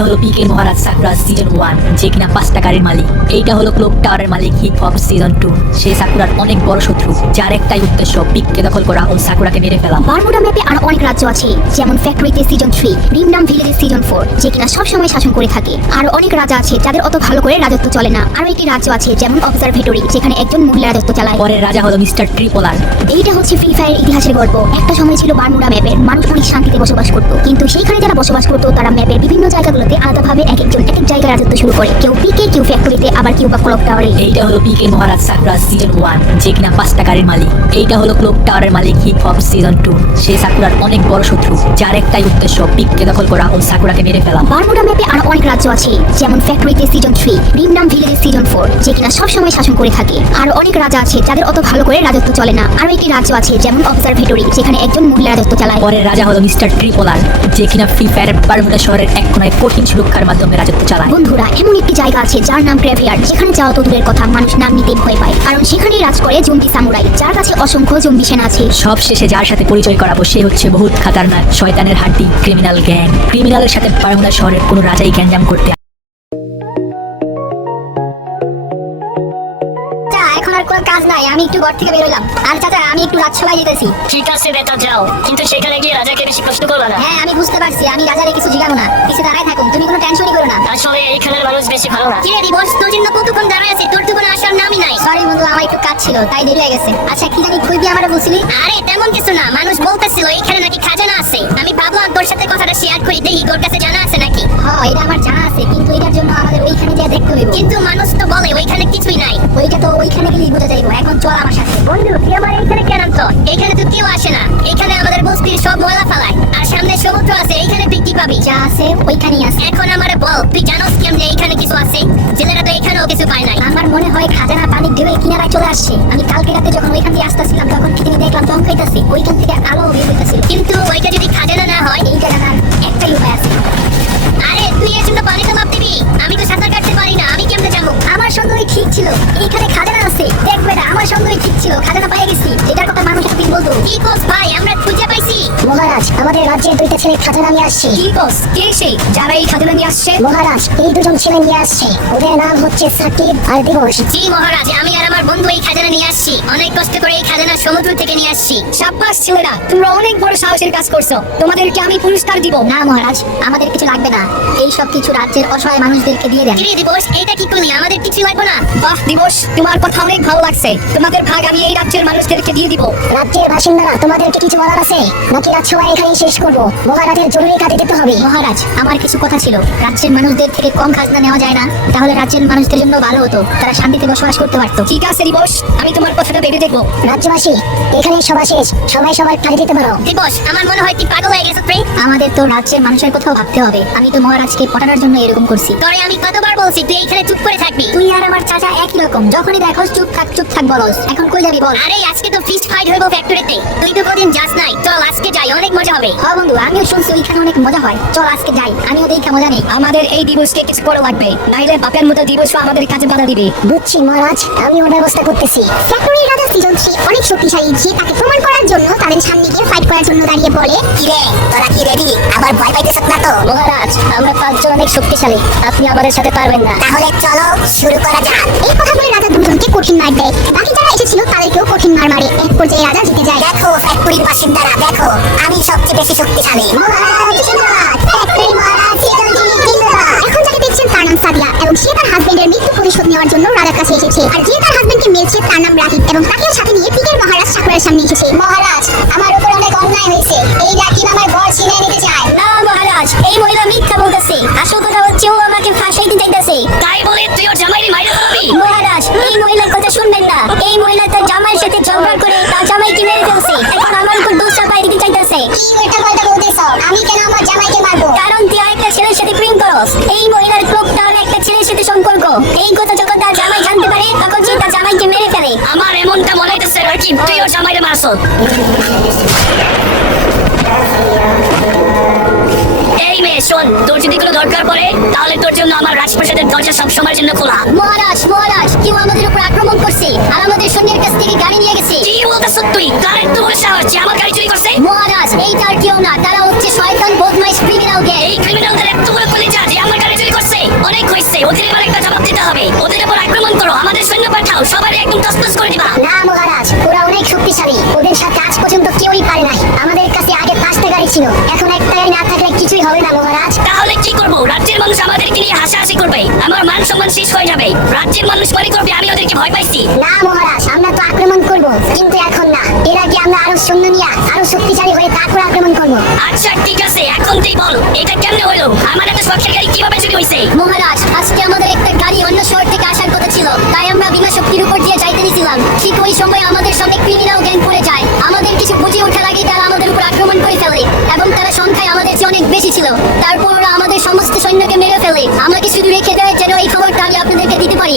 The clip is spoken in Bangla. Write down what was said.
এইটা হলো পিকে মহারাজ সাকুরা সিজন 1, যে কিনা 5টা গাড়ির মালিক। এইটা হলো ক্লক টাওয়ারের মালিক হিপ হপ সিজন 2। সে সাকুরার অনেক বড় শত্রু, যার একটাই উদ্দেশ্য পিককে দখল করা ও সাকুরাকে মেরে ফেলা। বারমুডা ম্যাপে আরো অনেক রাজ্য আছে, যেমন ফ্যাক্টরিতে সিজন 3, রিমনাম ভিলেজে সিজন 4, যে কিনা সব সময় শাসন করে থাকে। আর অনেক রাজা আছে যাদের অত ভালো করে রাজত্ব চলে না। আরো একটি রাজ্য আছে যেমন অবজারভেটরি, যেখানে একজন মহিলা রাজত্ব চালায়। পরের রাজা হলো মিস্টার ট্রিপোলার। এইটা হচ্ছে ফ্রি ফায়ার ইতিহাসের গল্প। একটা সময় ছিল বারমুডা ম্যাপের মানুষ অনেক শান্তিতে বসবাস করতো, কিন্তু সেইখানে যারা বসবাস করতো তারা ম্যাপের বিভিন্ন জায়গাগুলোতে আলাদাভাবে এক একজন এক এক জায়গায় রাজত্ব শুরু করে। কেউ পিকে, কেউ ফ্যাক্টরিতে, আবার কেউ বা ক্লক টাওয়ারে। এইটা হলো পিকে মহারাজ সাকুরা সিজন 1, যে কিনা 5টা গাড়ির মালিক। এইটা হলো ক্লক টাওয়ারের মালিক হিপ হপ সিজন 2। সে সাকুরার অনেক বড় শত্রু, যার একটাই উদ্দেশ্য পিককে দখল করা ও সাকুরাকে মেরে ফেলা। বারমুডা ম্যাপে আরো অনেক রাজ্য আছে, যেমন ফ্যাক্টরিতে সিজন 3, রিমনাম ভিলেজে সিজন 4, যে কিনা সব সময় শাসন করে থাকে। আর অনেক রাজা আছে যাদের অত ভালো করে রাজত্ব চলে না। আরো একটি রাজ্য আছে যেমন অবজারভেটরি, যেখানে একজন মহিলা রাজত্ব চালায়। পরের রাজা হলো মিস্টার ট্রিপোলার, যে কিনা ফ্রি ফায়ারের বারমুডা শহরের এক কোনায় কঠিন সুরক্ষার মাধ্যমে রাজত্ব চালায়। বন্ধুরা, এমন একটি জায়গা আছে যার নাম গ্রেভইয়ার্ড, যেখানে যাওয়া তো দূরের কথা, মানুষ নাম নিতেই ভয় পায়, কারণ সেখানেই রাজ করে জম্বি সামুরাই, যার কাছে অসংখ্য জম্বি সেনা আছে। সব শেষে যার সাথে পরিচয় করাবো সে হচ্ছে বহুত খাতারনাক শয়তানের হাড্ডি ক্রিমিনাল গ্যাং। ক্রিমিনালের সাথে বারমুডা শহরের কোনো রাজাই গ্যাঞ্জাম করতে। এখন আর কোনো কাজ নাই, আমি একটু ঘর থেকে বের হইলাম। আর চাচা, আমি একটু রাজসভায় যেতেছি। ঠিক আছে বেটা, যাও, কিন্তু সেখানে গিয়ে রাজাকে বেশি কষ্ট করবে না। হ্যাঁ, আমি বুঝতে পারছি, আমি রাজারে কিছু জিগাবো না, কিছু দাঁড়ায় থাকুন, তুমি কোনো টেনশনই করো না। আসলে এইখানের মানুষ বেশি ভালো না। কি রে দিবস, তোর জন্য কতক্ষণ দাঁড়ায় আছি, তোর তো কোনো আসার নামই নাই। সরি বন্ধু, আমার একটু কাজ ছিল তাই দেরি হয়ে গেছে। আচ্ছা, কি জানি খুবই আমারে বলছিলি? আরে তেমন কিছু না, মানুষ বলতেছিল এখানে নাকি খাজানা আছে। আমি ভাবলাম তোর সাথে কথাটা শেয়ার করি, দেখি তোর কাছে জানা আছে নাকি। হ্যাঁ, এটা আমার জানা আছে, কিন্তু এটার জন্য আমাদের ওইখানে যা দেখতে হইব। কিন্তু মানুষ তো বলে ওইখানে কিছুই নাই। ওইটা তো ওইখানে গেলেই বোঝা যাইব। এখন চল আমার সাথে। বন্ধু, তুই আমার এইখানে কেন আনছ? এখানে তো কেউ আসে না। এখানে আমাদের বস্তির সব ময়লা ফালায়, আর সামনে সমুদ্র আছে, এইখানে তুই কি পাবি? যা আছে ওইখানেই আছে। এখন আমারে বল, তুই জানোস কেমনে এইখানে কিছু আছে? জেলেরা তো এখানেও কিছু পায় নাই। আমার মনে হয় খাজানা পানি ঢেউয়ে কিনারায় চলে আসছে। আমি কালকে রাতে যখন ওইখান দিয়ে আসতেছিলাম তখন কি দেখলাম দম খাইতেছে, ওইখান থেকে আলো বের হইতেছিল। কিন্তু ওইটা যদি খাজানা না হয়, এইটা জানার একটাই উপায় আছে। আরে তুই এর জন্য পানিতে মাপ দিবি? আমি তো সাঁতার কাটতে পারি না, আমি কেমনে যাবো? আমার সন্দেহই ঠিক ছিল, এইখানে খাজানা আছে। দেখ বেটা, আমার সন্দেহই ঠিক ছিল, খাজানা পেয়ে গেছি। এটার কথা মানুষ একদিন বলতো। কি কোস ভাই, আমরা খুঁজে পাইছি। মহারাজ, আমাদের রাজ্যের দুইটা ছেলে খাজানা নিয়ে আসছে। কি কোস? কে সেই যারা এই খাজানা নিয়ে আসছে? মহারাজ, এই দুজন ছেলে নিয়ে আসছে, ওদের নাম হচ্ছে সাকিব আর দিবস। জি মহারাজ, আমি আর আমার বন্ধু এই খাজানা নিয়ে আসছি। অনেক কষ্ট করে এই খাজানা সমুদ্র থেকে নিয়ে আসছি। সাব্বাস ছেলেরা, তোমরা অনেক বড় সাহসের কাজ করছো, তোমাদেরকে আমি পুরস্কার দিব। না মহারাজ, আমাদের কিছু লাগবে না, এই সব কিছু রাজ্যের অসহায় মানুষদেরকে দিয়ে দেন। কিরে দিবস, এইটা কি করলি? আমাদের কিছু লাগবে না? বাহ দিবস, তোমার কথা অনেক ভালো লাগছে। তোমাদের ভাগ আমি এই রাজ্যের মানুষদেরকে দিয়ে দিব। রাজ্যের বাসিন্দারা, তোমাদেরকে কিছু বলার আছে নাকি রাজসভা এখানেই শেষ করবো? মহারাজের জরুরি কাজে যেতে হবে। মহারাজ, আমার কিছু কথা ছিল। রাজ্যের মানুষদের থেকে কম খাজনা নেওয়া যায় না? তাহলে রাজ্যের মানুষদের জন্য ভালো হতো, তারা শান্তিতে বসবাস করতে পারতো। ঠিক আছে দিবস, আমি তোমার কথাটা ভেবে দেখবো। রাজ্যবাসী, এখানে সভা শেষ, সবাই সবার কাজে যেতে পারো। দিবস, আমার মনে হয় তুই পাগল হয়ে গেছিস রে। আমাদের তো রাজ্যের মানুষের কথাও ভাবতে হবে। আমি তো মহারাজকে পটানোর জন্য এরকম করছি। তোরে আমি কতবার বলছি তুই এইখানে চুপ করে থাকবি? তুই আর আমার চাচা একই রকম, যখনই দেখোস চুপ থাক বলস। এখন কই যাবি বল? আরে আজকে তো ফিস্ট ফাইট হইব ফ্যাক্টরিতে, তুই তো কোনদিন যাস নাই। চল আজকে যাই, অনেক মজা হবে। হ্যাঁ বন্ধু, আমিও শুনছি ওইখানে অনেক মজা হয়। চল আজকে যাই, আমিও দেখে মজা নেই। আমাদের এই দিবসকে কিছু বড় লাগবে, নাইলে বাপের মতো দিবসও আমাদের কাজে বাধা দিবে। বুঝছি মহারাজ, আমি ওর ব্যবস্থা করতেছি। ফ্যাক্টরির রাজা সিজন 3 অনেক শক্তিশালী, যে তাকে প্রমাণ করার জন্য তাদের সামনে গিয়ে ফাইট করার জন্য দাঁড়িয়ে বলে, কি রে, তোরা কি রেডি? আবার ভয় পাইতেছ না তো? মহারাজ, আমরা 5 জন অনেক শক্তিশালী, আপনি আমাদের সাথে পারবেন না। তাহলে চলো শুরু করা যাক। এই কথা বলে রাজা দুজনকে কঠিন মার দেয়। বাকি যারা এসেছিল তাদেরকেও কঠিন মার মারে। এক পর্যায়ে রাজা জিতে যায়। দেখো ফ্যাক্টরির বাসিন্দারা, দেখো আমি সবচেয়ে বেশি শক্তিশালী। মহারাজ জিন্দাবাদ, ফ্যাক্টরি মহারাজ জিন্দাবাদ। এখন যাকে দেখছেন তার নাম সাদিয়া, এবং সে তার হাজবেন্ডের মৃত্যু প্রতিশোধ নেওয়ার জন্য রাজার কাছে এসেছে। আর যে তার হাজবেন্ডকে মেরেছে তার নাম রাকিব, এবং তাকেও সাথে নিয়ে পিকের মহারাজ সাকুরার সামনে এসেছে। মহারাজ, আমার উপর অনেক অন্যায় হয়েছে, এই রাকিব আমার ঘর ছিনিয়ে নিতে চায়। না মহারাজ, এই মহিলা মিথ্যা বলতেছে। আসল কথা হচ্ছে ও আমাকে ফাঁসাইতে চাইতেছে। তাই বলে তুই ওর জামাইরে মাইরে ফেলবি? মহারাজ, এই মহিলার কথা শুনবেন না। এই মহিলা তার জামাইয়ের সাথে ঝগড়া করে তার জামাইকে মেরে ফেলছে। এখন আমার উপর দোষ চাপাই দিতে চাইতেছে। কি উল্টা পাল্টা বলতেছো? আমি কেন আমার জামাইকে মারবো? কারণ তুই আরেকটা ছেলের সাথে প্রেম করস। এই মহিলার ক্লোক টাওয়ারে একটা ছেলের সাথে সম্পর্ক। এই কথা যখন তার জামাই জানতে পারে তখন সে তার জামাইকে মেরে ফেলে। আমার এমনটা মনে হইতেছে রাকিব তুই ওর জামাইরে মারছ। এই মেয়ে শোন, তোর যদি কোনো দরকার পড়ে তাহলে তোর জন্য আমার রাজপ্রাসাদের দরজা সবসময়ের জন্য খোলা। মহারাজ, কেউ আমাদের উপর আক্রমণ করছে আর আমাদের সৈন্যের কাছ থেকে গাড়ি নিয়ে গেছে। কি বলতেছ তুই? কার এত বড় সাহস যে আমার গাড়ি চুরি করছে? মহারাজ, এইটা আর কেউ না, তারা হচ্ছে শয়তান বদমাইশ ক্রিমিনাল গ্যাং। এই ক্রিমিনালদের এত বড় কলিজা যে আমার ছিল, এখন একটা গাড়ি না থাকলে কিছুই হবে না মহারাজ। তাহলে কি করবো? রাজ্যের মানুষ আমাদেরকে নিয়ে হাসাহাসি করবে, আমার মান সম্মান শেষ হয়ে যাবে, রাজ্যের মানুষ মনে করবে আমি ওদেরকে ভয় পাইছি। না মহারাজ, আমরা তো আক্রমণ করব, কিন্তু এখন না, এর আগে আমরা আরো সৈন্য নিয়ে আরো শক্তিশালী হয়ে তারপর আক্রমণ করব। আচ্ছা ঠিক আছে, এখন তুই বল এটা কেমনে হলো? আমার এত শখের গাড়ি কিভাবে চুরি হয়েছে? মহারাজ, আজকে আমাদের একটা গাড়ি অন্য শহর থেকে আসার কথা ছিল, তাই আমরা বিনা শক্তির উপর দিয়ে যাইতে দিয়েছিলাম। ঠিক ওই সময় আমাদের সামনে ক্রিমিনাল গ্যাং পড়ে যায়। আমাদের কিছু বুঝে ওঠার আগে তারা আমাদের উপর আক্রমণ করে ফেলে, এবং তারা সংখ্যায় আমাদের চেয়ে অনেক বেশি ছিল। তারপর ওরা আমাদের সমস্ত সৈন্যকে মেরে ফেলে। আমাকে শুধু রেখে দেয় যেন এই খবরটা আমি আপনাদেরকে দিতে পারি।